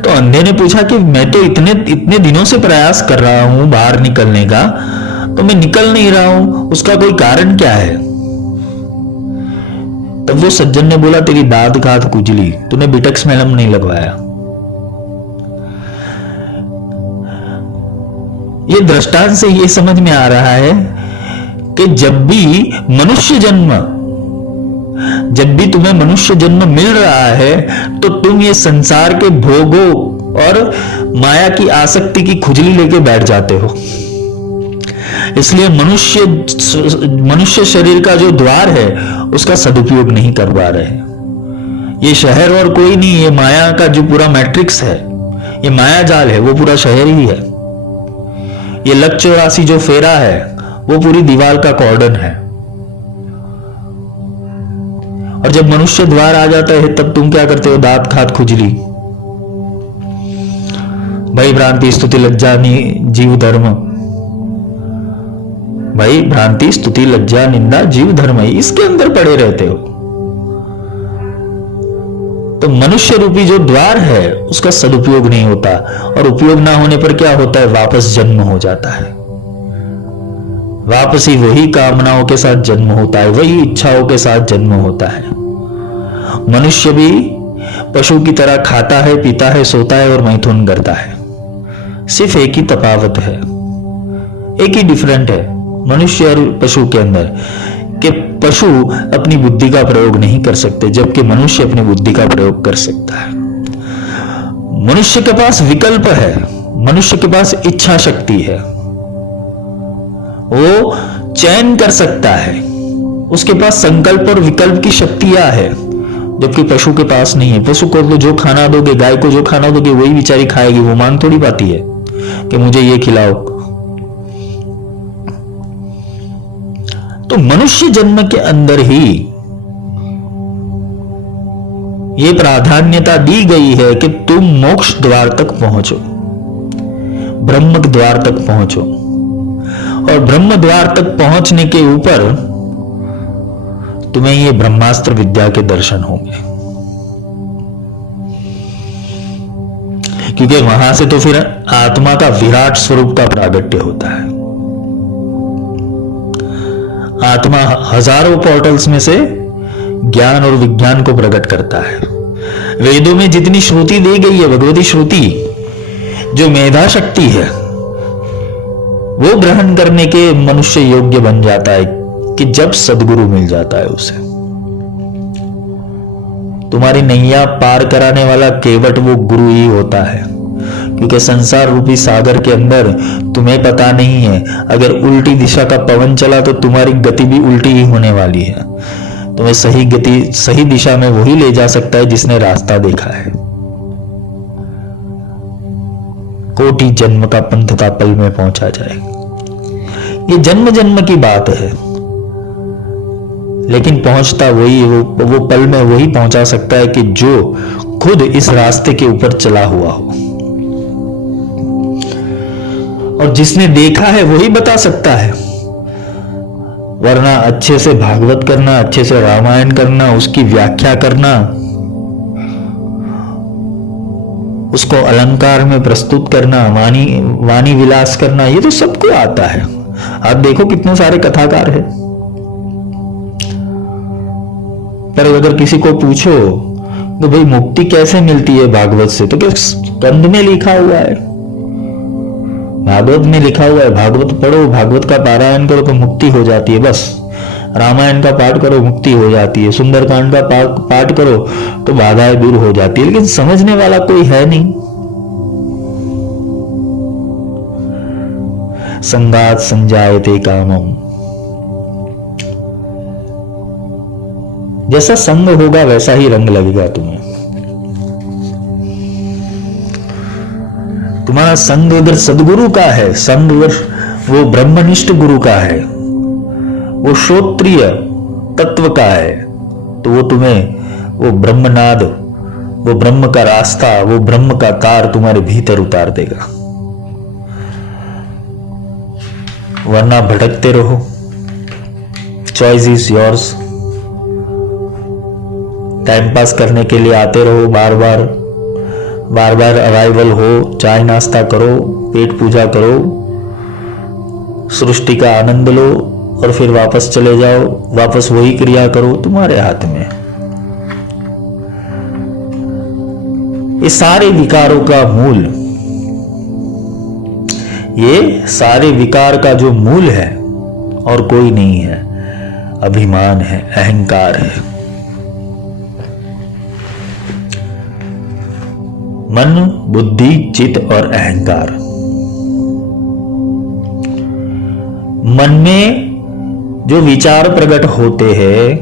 तो अंधे ने पूछा कि मैं तो इतने दिनों से प्रयास कर रहा हूं बाहर निकलने का, तो मैं निकल नहीं रहा हूं, उसका कोई कारण क्या है? तब वो सज्जन ने बोला, तेरी दांत घात खुजली, तूने बिटक्स मलहम नहीं लगवाया। ये दृष्टांत से ये समझ में आ रहा है कि जब भी तुम्हें मनुष्य जन्म मिल रहा है तो तुम ये संसार के भोगों और माया की आसक्ति की खुजली लेके बैठ जाते हो। इसलिए मनुष्य शरीर का जो द्वार है उसका सदुपयोग नहीं कर पा रहे। ये शहर और कोई नहीं, ये माया का जो पूरा मैट्रिक्स है, ये माया जाल है, वो पूरा शहर ही है। ये लक 84 जो फेरा है वो पूरी दीवार का कॉर्डन है। और जब मनुष्य द्वार आ जाता है तब तुम क्या करते हो? दांत खात खुजली, भाई भ्रांति स्तुति लज्जा जीव धर्म, भाई भ्रांति स्तुति लज्जा निंदा जीव धर्म, इसके अंदर पड़े रहते हो। तो मनुष्य रूपी जो द्वार है उसका सदुपयोग नहीं होता, और उपयोग ना होने पर क्या होता है? वापस जन्म हो जाता है। वापस ही वही कामनाओं के साथ जन्म होता है, वही इच्छाओं के साथ जन्म होता है। मनुष्य भी पशु की तरह खाता है, पीता है, सोता है और मैथुन करता है। सिर्फ एक ही तफावत है, एक ही डिफरेंट है मनुष्य और पशु के अंदर, कि पशु अपनी बुद्धि का प्रयोग नहीं कर सकते जबकि मनुष्य अपनी बुद्धि का प्रयोग कर सकता है। मनुष्य के पास विकल्प है, मनुष्य के पास इच्छा शक्ति है, वो चयन कर सकता है, उसके पास संकल्प और विकल्प की शक्तियां है, जबकि पशु के पास नहीं है। पशु को तो जो खाना दोगे, गाय को जो खाना दोगे वही बेचारी खाएगी, वो मांग थोड़ी पाती है कि मुझे ये खिलाओ। तो मनुष्य जन्म के अंदर ही ये प्राधान्यता दी गई है कि तुम मोक्ष द्वार तक पहुंचो, ब्रह्म द्वार तक पहुंचो, और ब्रह्म द्वार तक पहुंचने के ऊपर तुम्हें ये ब्रह्मास्त्र विद्या के दर्शन होंगे, क्योंकि वहां से तो फिर आत्मा का विराट स्वरूप का प्रागट्य होता है। आत्मा हजारों पोर्टल्स में से ज्ञान और विज्ञान को प्रकट करता है। वेदों में जितनी श्रुति दी गई है, भगवती श्रुति, जो मेधा शक्ति है, वो ग्रहण करने के मनुष्य योग्य बन जाता है कि जब सद्गुरु मिल जाता है उसे। तुम्हारी नैया पार कराने वाला केवट वो गुरु ही होता है, क्योंकि संसार रूपी सागर के अंदर तुम्हें पता नहीं है, अगर उल्टी दिशा का पवन चला तो तुम्हारी गति भी उल्टी ही होने वाली है। तुम्हें सही दिशा में वही ले जा सकता है जिसने रास्ता देखा है। कोटि जन्म का पंथ था पल में पहुंचा जाए, ये जन्म जन्म की बात है, लेकिन पहुंचता वही, वो पल में वही पहुंचा सकता है कि जो खुद इस रास्ते के ऊपर चला हुआ हो, और जिसने देखा है वही बता सकता है। वरना अच्छे से भागवत करना, अच्छे से रामायण करना, उसकी व्याख्या करना, उसको अलंकार में प्रस्तुत करना, वाणी विलास करना, ये तो सबको आता है। आप देखो कितने सारे कथाकार हैं, पर अगर किसी को पूछो तो भाई मुक्ति कैसे मिलती है भागवत से, तो क्या स्कंद में लिखा हुआ है, भागवत में लिखा हुआ है, भागवत पढ़ो, भागवत का पारायण करो तो मुक्ति हो जाती है, बस। रामायण का पाठ करो मुक्ति हो जाती है, सुंदरकांड का पाठ करो तो बाधाएं दूर हो जाती है, लेकिन समझने वाला कोई है नहीं। संगात संजायते कामम, जैसा संग होगा वैसा ही रंग लगेगा तुम्हें। तुम्हारा संग अगर सदगुरु का है, संग अगर वो ब्रह्मनिष्ठ गुरु का है, वो श्रोत्रिय तत्व का है, तो वो तुम्हें वो ब्रह्मनाद, वो ब्रह्म का रास्ता, वो ब्रह्म का तार तुम्हारे भीतर उतार देगा। वरना भटकते रहो। Choice is yours. Time pass करने के लिए आते रहो, बार बार अराइवल हो, चाय नाश्ता करो, पेट पूजा करो, सृष्टि का आनंद लो और फिर वापस चले जाओ, वापस वही क्रिया करो। तुम्हारे हाथ में। ये सारे विकारों का मूल, ये सारे विकार का जो मूल है और कोई नहीं है, अभिमान है, अहंकार है। मन, बुद्धि, चित्त और अहंकार। मन में जो विचार प्रकट होते हैं,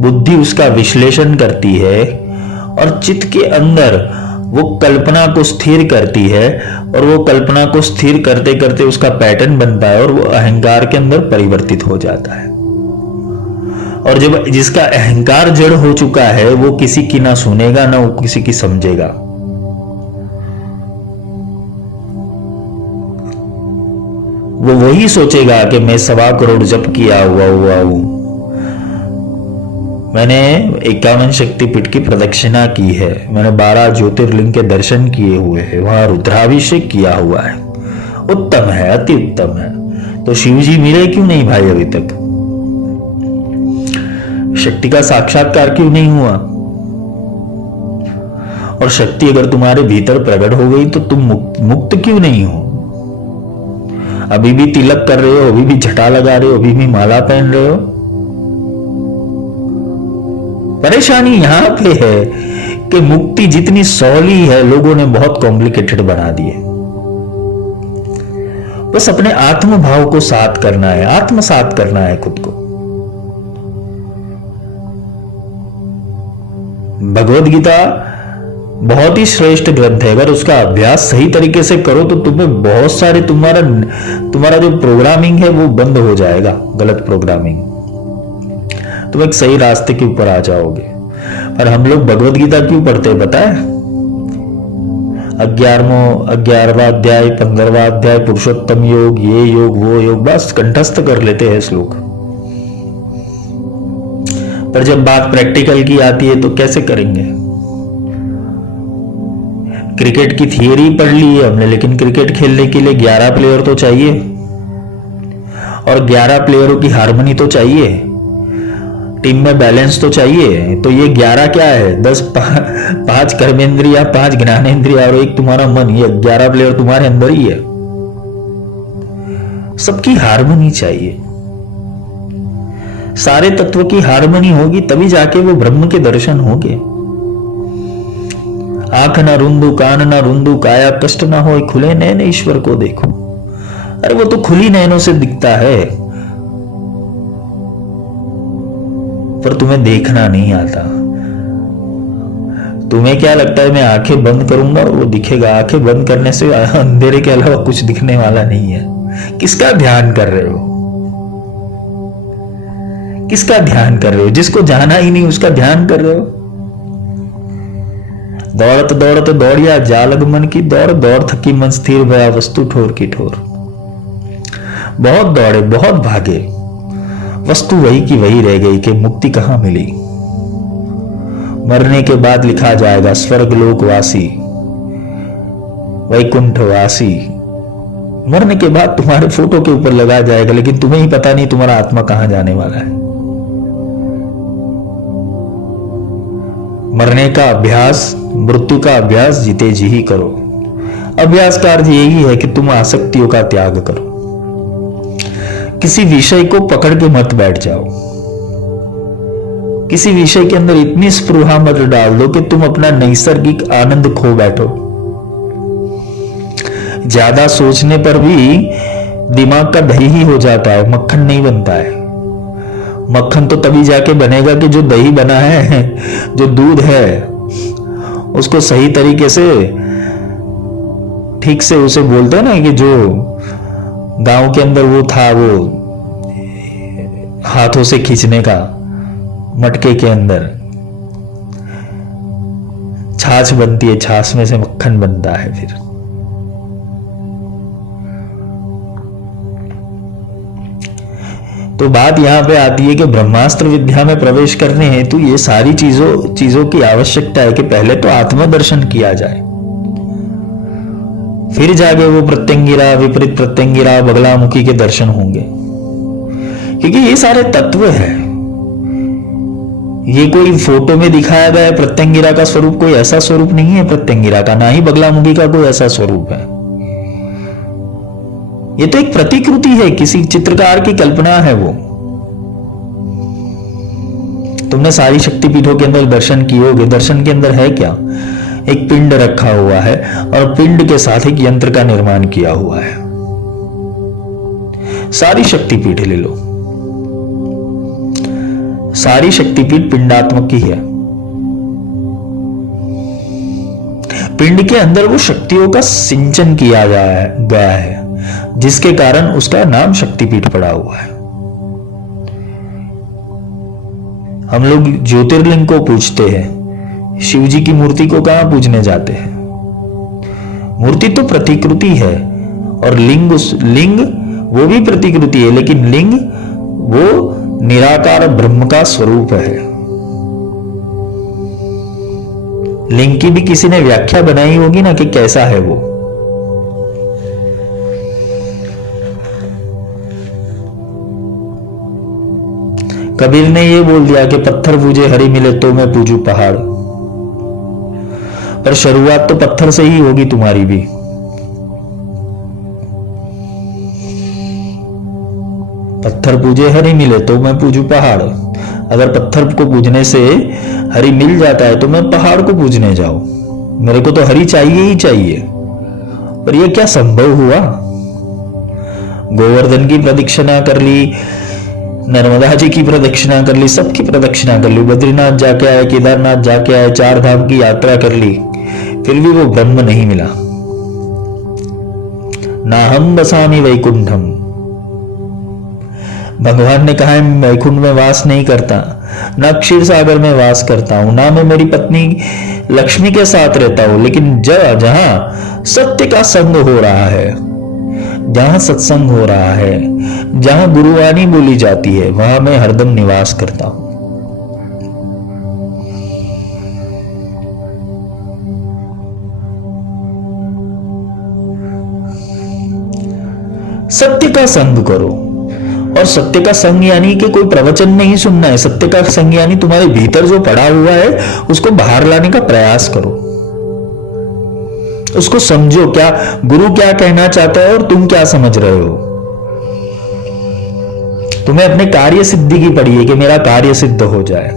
बुद्धि उसका विश्लेषण करती है और चित्त के अंदर वो कल्पना को स्थिर करती है और वो कल्पना को स्थिर करते करते उसका पैटर्न बनता है और वो अहंकार के अंदर परिवर्तित हो जाता है। और जब जिसका अहंकार जड़ हो चुका है, वो किसी की ना सुनेगा ना वो किसी की समझेगा। वो वही सोचेगा कि मैं 1.25 करोड़ जप किया हुआ हूं, मैंने 51 शक्तिपीठ की प्रदक्षिणा की है, मैंने 12 ज्योतिर्लिंग के दर्शन किए हुए हैं, वहां रुद्राभिषेक किया हुआ है, उत्तम है, अति उत्तम है। तो शिव जी मिले क्यों नहीं भाई अभी तक? शक्ति का साक्षात्कार क्यों नहीं हुआ? और शक्ति अगर तुम्हारे भीतर प्रकट हो गई तो तुम मुक्त क्यों नहीं हो? अभी भी तिलक कर रहे हो, अभी भी झटा लगा रहे हो, अभी भी माला पहन रहे हो। परेशानी यहां पे है कि मुक्ति जितनी सौली है, लोगों ने बहुत कॉम्प्लिकेटेड बना दी है। बस अपने आत्म भाव को साथ करना है, आत्मसात करना है खुद को। भगवद गीता बहुत ही श्रेष्ठ ग्रंथ है। अगर उसका अभ्यास सही तरीके से करो तो तुम्हें बहुत सारे तुम्हारा जो प्रोग्रामिंग है वो बंद हो जाएगा, गलत प्रोग्रामिंग। तुम एक सही रास्ते के ऊपर आ जाओगे। पर हम लोग भगवद गीता क्यों पढ़ते हैं पता है? 11वां अध्याय, 15वां अध्याय, पुरुषोत्तम योग, ये योग, वो योग, बस कंठस्थ कर लेते हैं श्लोक। पर जब बात प्रैक्टिकल की आती है तो कैसे करेंगे? क्रिकेट की थियरी पढ़ ली है हमने, लेकिन क्रिकेट खेलने के लिए 11 प्लेयर तो चाहिए और 11 प्लेयरों की हार्मनी तो चाहिए, टीम में बैलेंस तो चाहिए। तो ये 11 क्या है? 5 कर्मेंद्रिया, 5 ज्ञानेंद्रिया और 1 तुम्हारा मन। ये 11 प्लेयर तुम्हारे अंदर ही है। सबकी हार्मनी चाहिए, सारे तत्वों की हार्मनी होगी तभी जाके वो ब्रह्म के दर्शन होंगे। आंख ना रुंदू, कान ना रुंदू, काया कष्ट ना हो, खुले नैन ईश्वर को देखो। अरे वो तो खुली नैनों से दिखता है, पर तुम्हें देखना नहीं आता। तुम्हें क्या लगता है मैं आंखें बंद करूंगा और वो दिखेगा? आंखें बंद करने से अंधेरे के अलावा कुछ दिखने वाला नहीं है। किसका ध्यान कर रहे हो? किसका ध्यान कर रहे हो? जिसको जाना ही नहीं उसका ध्यान कर रहे हो। दौड़त दौड़त दौड़िया जालग मन की दौड़, दौड़ थकी मन स्थिर भया वस्तु ठोर की ठोर। बहुत दौड़े, बहुत भागे, वस्तु वही की वही रह गई कि मुक्ति कहां मिली। मरने के बाद लिखा जाएगा स्वर्गलोकवासी, वैकुंठवासी। मरने के बाद तुम्हारे फोटो के ऊपर लगा जाएगा, लेकिन तुम्हें ही पता नहीं तुम्हारा आत्मा कहां जाने वाला है। मरने का अभ्यास, मृत्यु का अभ्यास जीते जी ही करो। अभ्यास का अर्थ यही है कि तुम आसक्तियों का त्याग करो। किसी विषय को पकड़ के मत बैठ जाओ। किसी विषय के अंदर इतनी स्पृहा मत डाल दो कि तुम अपना नैसर्गिक आनंद खो बैठो। ज्यादा सोचने पर भी दिमाग का दही ही हो जाता है, मक्खन नहीं बनता है। मक्खन तो तभी जाके बनेगा कि जो दही बना है, जो दूध है, उसको सही तरीके से, ठीक से उसे बोलते हैं ना कि जो गांव के अंदर वो था, वो हाथों से खींचने का, मटके के अंदर छाछ बनती है, छाछ में से मक्खन बनता है। फिर तो बात यहां पे आती है कि ब्रह्मास्त्र विद्या में प्रवेश करने हेतु ये सारी चीजों की आवश्यकता है कि पहले तो आत्मदर्शन किया जाए, फिर जाके वो प्रत्यंगिरा, विपरीत प्रत्यंगिरा, बगलामुखी के दर्शन होंगे। क्योंकि ये सारे तत्व है, ये कोई फोटो में दिखाया गया प्रत्यंगिरा का स्वरूप कोई ऐसा स्वरूप नहीं है प्रत्यंगिरा का, ना ही बगलामुखी का कोई ऐसा स्वरूप है। ये तो एक प्रतिकृति है, किसी चित्रकार की कल्पना है वो। तुमने सारी शक्तिपीठों के अंदर दर्शन किए होंगे, दर्शन के अंदर है क्या? एक पिंड रखा हुआ है और पिंड के साथ एक यंत्र का निर्माण किया हुआ है। सारी शक्तिपीठ ले लो, सारी शक्तिपीठ पिंडात्मक की है। पिंड के अंदर वो शक्तियों का सिंचन किया गया है, जिसके कारण उसका नाम शक्तिपीठ पड़ा हुआ है। हम लोग ज्योतिर्लिंग को पूजते हैं, शिव जी की मूर्ति को कहां पूजने जाते हैं? मूर्ति तो प्रतिकृति है और लिंग वो भी प्रतिकृति है, लेकिन लिंग वो निराकार ब्रह्म का स्वरूप है। लिंग की भी किसी ने व्याख्या बनाई होगी ना कि कैसा है वो। कबीर ने ये बोल दिया कि पत्थर पूजे हरि मिले तो मैं पूजू पहाड़, पर शुरुआत तो पत्थर से ही होगी तुम्हारी भी। पत्थर पूजे हरि मिले तो मैं पूजू पहाड़। अगर पत्थर को पूजने से हरि मिल जाता है तो मैं पहाड़ को पूजने जाऊं, मेरे को तो हरि चाहिए ही चाहिए। पर यह क्या संभव हुआ? गोवर्धन की प्रदक्षिणा कर ली, नर्मदा जी की प्रदक्षिणा कर ली, सबकी प्रदक्षिणा कर ली, बद्रीनाथ जाके आए, केदारनाथ जाके आए, 4 धाम की यात्रा कर ली, फिर भी वो ब्रह्म नहीं मिला। ना हम बसामी वैकुंठम, भगवान ने कहा मैं वैकुंठ में वास नहीं करता, ना क्षीर सागर में वास करता हूं, ना मैं मेरी पत्नी लक्ष्मी के साथ रहता हूं, लेकिन जहां सत्य का संग हो रहा है, जहां सत्संग हो रहा है, जहां गुरुवाणी बोली जाती है, वहां मैं हरदम निवास करता हूं। सत्य का संग करो, और सत्य का संग यानी कि कोई प्रवचन नहीं सुनना है। सत्य का संग यानी तुम्हारे भीतर जो पड़ा हुआ है उसको बाहर लाने का प्रयास करो, उसको समझो, क्या गुरु क्या कहना चाहता है और तुम क्या समझ रहे हो। तुम्हें अपने कार्य सिद्धि की पड़ी है कि मेरा कार्य सिद्ध हो जाए,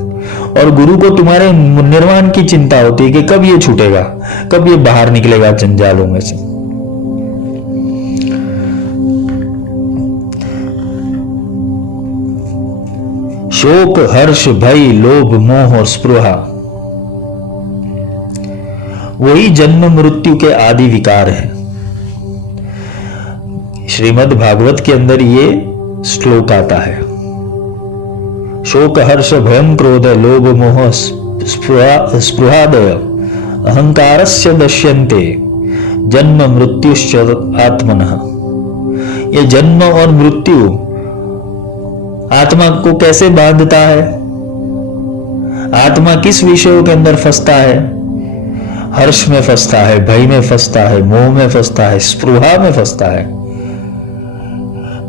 और गुरु को तुम्हारे निर्वाण की चिंता होती है कि कब ये छूटेगा, कब ये बाहर निकलेगा जंजालों में से। शोक, हर्ष, भय, लोभ, मोह और स्पृहा वही जन्म मृत्यु के आदि विकार है। श्रीमद् भागवत के अंदर ये श्लोक आता है, शोक, हर्ष, भयम, क्रोध, लोभ, मोह, स्पृहादय अहंकारस्य दश्यन्ते जन्म मृत्युश्च आत्मनः। ये जन्म और मृत्यु आत्मा को कैसे बांधता है? आत्मा किस विषयों के अंदर फंसता है? हर्ष में फंसता है, भय में फंसता है, मोह में फंसता है, स्पृहा में फंसता है।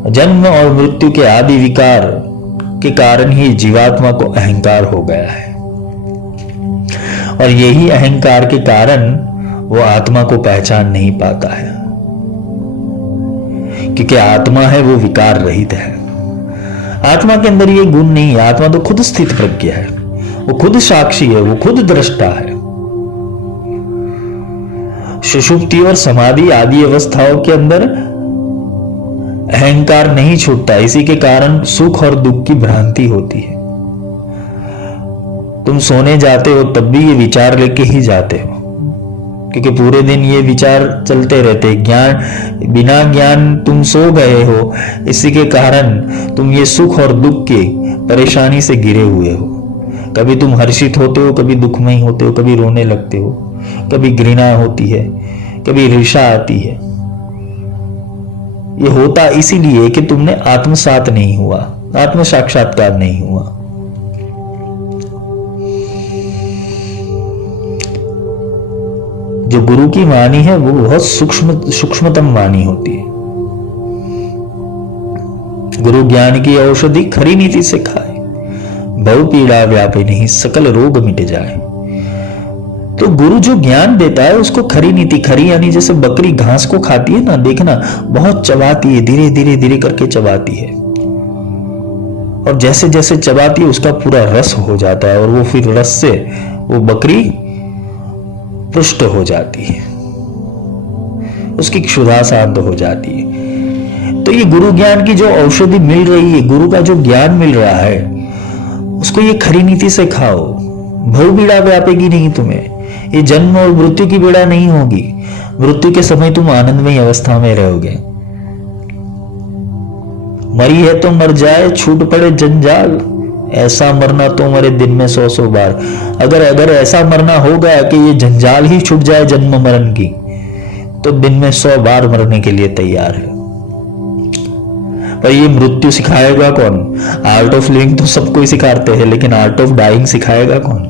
जन्म और मृत्यु के आदि विकार के कारण ही जीवात्मा को अहंकार हो गया है, और यही अहंकार के कारण वो आत्मा को पहचान नहीं पाता है, क्योंकि आत्मा है वो विकार रहित है। आत्मा के अंदर ये गुण नहीं है। आत्मा तो खुद स्थित प्रज्ञ है, वो खुद साक्षी है, वो खुद दृष्टा है। सुषुप्ति और समाधि आदि अवस्थाओं के अंदर अहंकार नहीं छूटता, इसी के कारण सुख और दुख की भ्रांति होती है। तुम सोने जाते हो तब भी ये विचार लेके ही जाते हो, क्योंकि पूरे दिन ये विचार चलते रहते। बिना ज्ञान तुम सो गए हो, इसी के कारण तुम ये सुख और दुख की परेशानी से घिरे हुए हो। कभी तुम हर्षित होते हो, कभी दुखमय होते हो, कभी रोने लगते हो। कभी घृणा होती है, कभी ईर्ष्या आती है। ये होता इसीलिए कि तुमने आत्मसात नहीं हुआ, आत्म साक्षात्कार नहीं हुआ। जो गुरु की वाणी है वो बहुत सूक्ष्मतम वाणी होती है। गुरु ज्ञान की औषधि खरी नीति से खाए, बहु पीड़ा व्यापे नहीं सकल रोग मिट जाए। तो गुरु जो ज्ञान देता है उसको खरी नीति, खरी यानी जैसे बकरी घास को खाती है ना, देखना बहुत चबाती है, धीरे धीरे धीरे करके चबाती है, और जैसे जैसे चबाती है उसका पूरा रस हो जाता है, और वो फिर रस से वो बकरी पुष्ट हो जाती है, उसकी क्षुधा शांत हो जाती है। तो ये गुरु ज्ञान की जो औषधि मिल रही है, गुरु का जो ज्ञान मिल रहा है, उसको ये खरी नीति से खाओ। भव पीड़ा व्यापेगी नहीं तुम्हें, ये जन्म और मृत्यु की पीड़ा नहीं होगी। मृत्यु के समय तुम आनंदमय अवस्था में रहोगे। मरी है तो मर जाए, छूट पड़े जंजाल, ऐसा मरना तो मरे दिन में 100 बार। अगर ऐसा मरना होगा कि ये जंजाल ही छूट जाए जन्म मरण की, तो दिन में 100 बार मरने के लिए तैयार है। पर ये मृत्यु सिखाएगा कौन? आर्ट ऑफ लिविंग तो सबको ही सिखाते हैं, लेकिन आर्ट ऑफ डाइंग सिखाएगा कौन?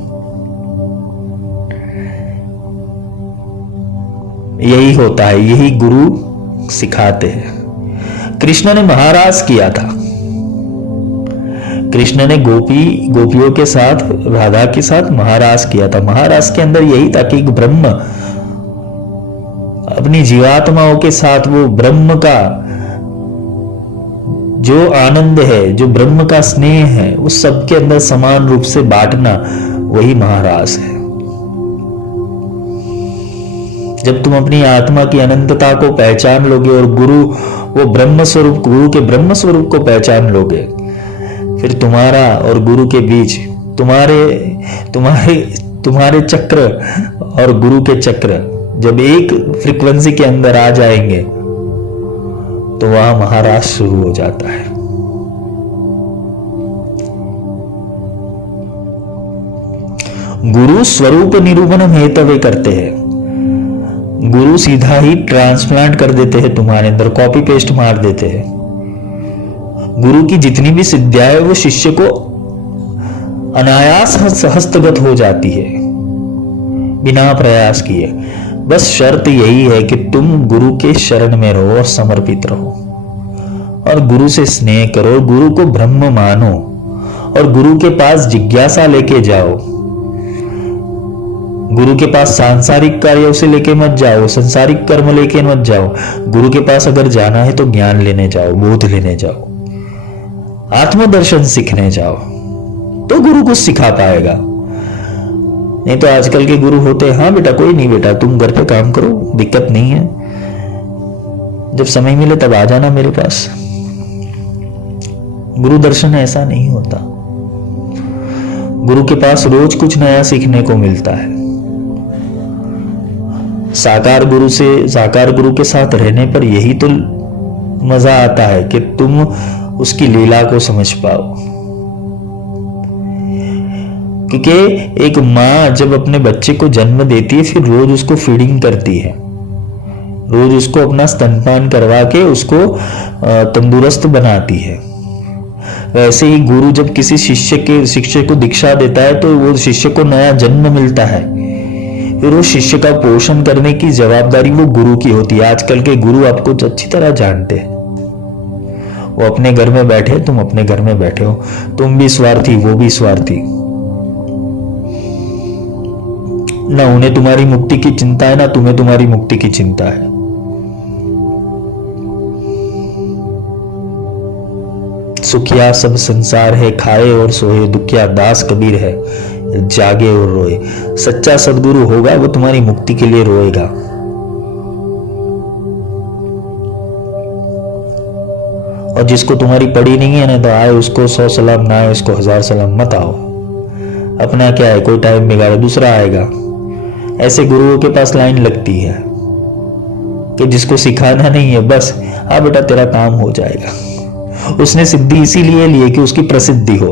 यही होता है, यही गुरु सिखाते हैं। कृष्ण ने महाराज किया था। कृष्ण ने गोपियों के साथ, राधा के साथ महाराज किया था। महाराज के अंदर यही था कि ब्रह्म अपनी जीवात्माओं के साथ वो ब्रह्म का जो आनंद है, जो ब्रह्म का स्नेह है, उस सबके अंदर समान रूप से बांटना, वही महाराज है। जब तुम अपनी आत्मा की अनंतता को पहचान लोगे और गुरु वो ब्रह्म स्वरूप, गुरु के ब्रह्म स्वरूप को पहचान लोगे, फिर तुम्हारा और गुरु के बीच तुम्हारे चक्र और गुरु के चक्र जब एक फ्रीक्वेंसी के अंदर आ जाएंगे तो वहां महाराज शुरू हो जाता है। गुरु स्वरूप निरूपण हेतवे करते हैं। गुरु सीधा ही ट्रांसप्लांट कर देते हैं तुम्हारे अंदर, कॉपी पेस्ट मार देते हैं। गुरु की जितनी भी सिद्धियां है वो शिष्य को अनायास हस्तगत हो जाती है, बिना प्रयास किए। बस शर्त यही है कि तुम गुरु के शरण में रहो और समर्पित रहो, और गुरु से स्नेह करो, गुरु को ब्रह्म मानो, और गुरु के पास जिज्ञासा लेके जाओ। गुरु के पास सांसारिक कार्यों से लेके मत जाओ, संसारिक कर्म लेके मत जाओ। गुरु के पास अगर जाना है तो ज्ञान लेने जाओ, बोध लेने जाओ, आत्मदर्शन सीखने जाओ, तो गुरु कुछ सिखा पाएगा। नहीं तो आजकल के गुरु होते, हाँ बेटा कोई नहीं बेटा, तुम घर पे काम करो, दिक्कत नहीं है, जब समय मिले तब आ जाना मेरे पास। गुरु दर्शन ऐसा नहीं होता। गुरु के पास रोज कुछ नया सीखने को मिलता है। साकार गुरु के साथ रहने पर यही तो मजा आता है कि तुम उसकी लीला को समझ पाओ। क्योंकि एक माँ जब अपने बच्चे को जन्म देती है, फिर रोज उसको फीडिंग करती है, रोज उसको अपना स्तनपान करवा के उसको तंदुरुस्त बनाती है। वैसे ही गुरु जब किसी शिष्य को दीक्षा देता है तो वो शिष्य को नया जन्म मिलता है, फिर वो शिष्य का पोषण करने की जवाबदारी वो गुरु की होती है। आजकल के गुरु आपको अच्छी तरह जानते हैं, वो अपने घर में बैठे, तुम अपने घर में बैठे हो, तुम भी स्वार्थी, वो भी स्वार्थी। ना उन्हें तुम्हारी मुक्ति की चिंता है, ना तुम्हें तुम्हारी मुक्ति की चिंता है। सुखिया सब संसार है, खाए और सोए, दुखिया दास कबीर है, जागे और रोए। सच्चा सदगुरु होगा वो तुम्हारी मुक्ति के लिए रोएगा। और जिसको तुम्हारी पड़ी नहीं है ना, तो आए उसको 100 सलाम, ना आए उसको 1000 सलाम, मत आओ। अपना क्या है, कोई टाइम बिगाड़े दूसरा आएगा। ऐसे गुरुओं के पास लाइन लगती है कि जिसको सिखाना नहीं है, बस हाँ बेटा तेरा काम हो जाएगा। उसने सिद्धि इसीलिए ली है कि उसकी प्रसिद्धि हो।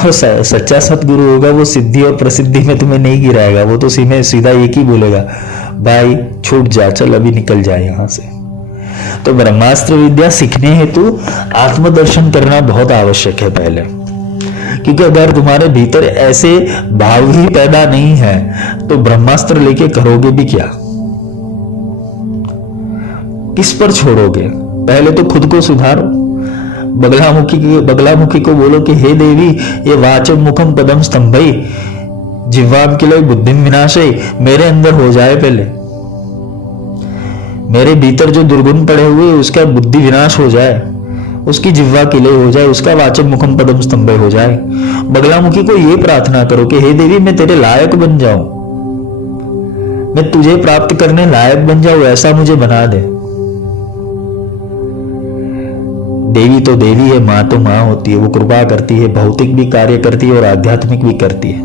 और सच्चा सतगुरु होगा वो सिद्धि और प्रसिद्धि में तुम्हें नहीं गिराएगा, वो तो सीधा एक ही बोलेगा, भाई छूट जा, चल अभी निकल जाए यहां से। तो ब्रह्मास्त्र विद्या सीखने हेतु आत्मदर्शन करना बहुत आवश्यक है पहले, क्योंकि अगर तुम्हारे भीतर ऐसे भाव ही पैदा नहीं है तो ब्रह्मास्त्र लेके करोगे भी क्या, किस पर छोड़ोगे। पहले तो खुद को सुधारो। बगलामुखी को बोलो कि हे देवी, ये वाचम मुखम पदम स्तंभई जिह्वाम किलय बुद्धिम विनाशय मेरे अंदर हो जाए, पहले मेरे भीतर जो दुर्गुण पड़े हुए उसका बुद्धि विनाश हो जाए, उसकी जिह्वा किलय हो जाए, उसका वाचम मुखम पदम स्तंभय हो जाए। बगलामुखी को ये प्रार्थना करो कि हे देवी, मैं तेरे लायक बन जाऊं, मैं तुझे प्राप्त करने लायक बन जाऊं, ऐसा मुझे बना दे। देवी तो देवी है, माँ तो माँ होती है, वो कृपा करती है, भौतिक भी कार्य करती है और आध्यात्मिक भी करती है,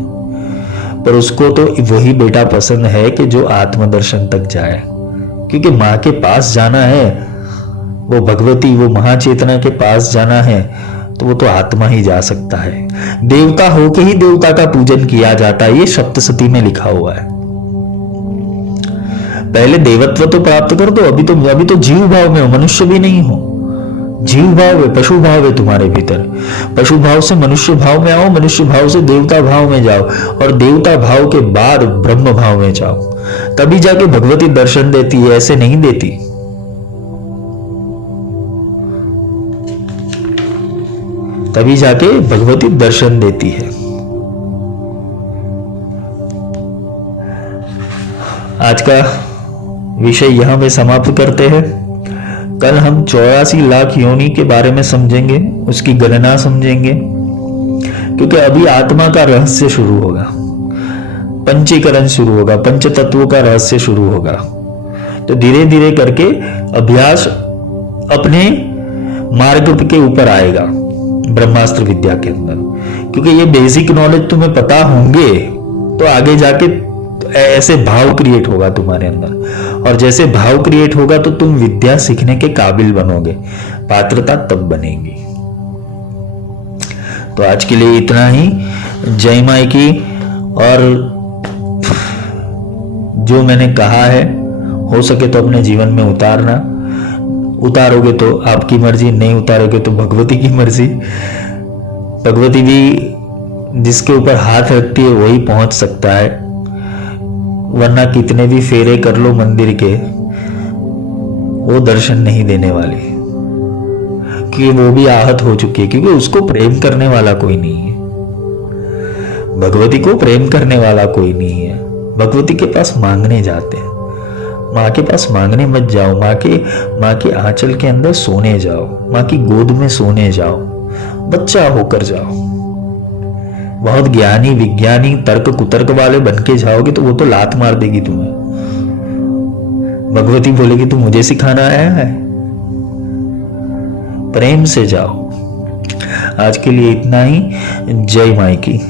पर उसको तो वही बेटा पसंद है कि जो आत्मदर्शन तक जाए, क्योंकि माँ के पास जाना है, वो भगवती, वो महाचेतना के पास जाना है, तो वो तो आत्मा ही जा सकता है। देवता होके ही देवता का पूजन किया जाता है, ये सप्तशती में लिखा हुआ है। पहले देवत्व तो प्राप्त कर दो, अभी तो जीव भाव में हो, मनुष्य भी नहीं हो। जीव भाव है, पशु भाव है तुम्हारे भीतर। पशु भाव से मनुष्य भाव में आओ, मनुष्य भाव से देवता भाव में जाओ, और देवता भाव के बाद ब्रह्म भाव में जाओ, तभी जाके भगवती दर्शन देती है, ऐसे नहीं देती। तभी जाके भगवती दर्शन देती है। आज का विषय यहां पे समाप्त करते हैं। कल हम 84 लाख योनि के बारे में समझेंगे, उसकी गणना समझेंगे, क्योंकि अभी आत्मा का रहस्य शुरू होगा, पंचीकरण शुरू होगा, पंच तत्वों का रहस्य शुरू होगा। तो धीरे धीरे करके अभ्यास अपने मार्ग के ऊपर आएगा ब्रह्मास्त्र विद्या के अंदर, क्योंकि ये बेसिक नॉलेज तुम्हें पता होंगे तो आगे जाके ऐसे भाव क्रिएट होगा तुम्हारे अंदर, और जैसे भाव क्रिएट होगा तो तुम विद्या सीखने के काबिल बनोगे, पात्रता तब बनेगी। तो आज के लिए इतना ही। जय माई की। और जो मैंने कहा है हो सके तो अपने जीवन में उतारना, उतारोगे तो आपकी मर्जी, नहीं उतारोगे तो भगवती की मर्जी। भगवती भी जिसके ऊपर हाथ रखती है वही पहुंच सकता है, वरना कितने भी फेरे कर लो मंदिर के, वो दर्शन नहीं देने वाली, क्योंकि वो भी आहत हो चुकी है, क्योंकि उसको प्रेम करने वाला कोई नहीं है। भगवती को प्रेम करने वाला कोई नहीं है। भगवती के पास मांगने जाते हैं। माँ के पास मांगने मत जाओ, माँ के आंचल के अंदर सोने जाओ, माँ की गोद में सोने जाओ, बच्चा होकर जाओ। बहुत ज्ञानी विज्ञानी तर्क कुतर्क वाले बन के जाओगे तो वो तो लात मार देगी तुम्हें। भगवती बोलेगी तू मुझे सिखाना आया है, प्रेम से जाओ। आज के लिए इतना ही। जय माई की।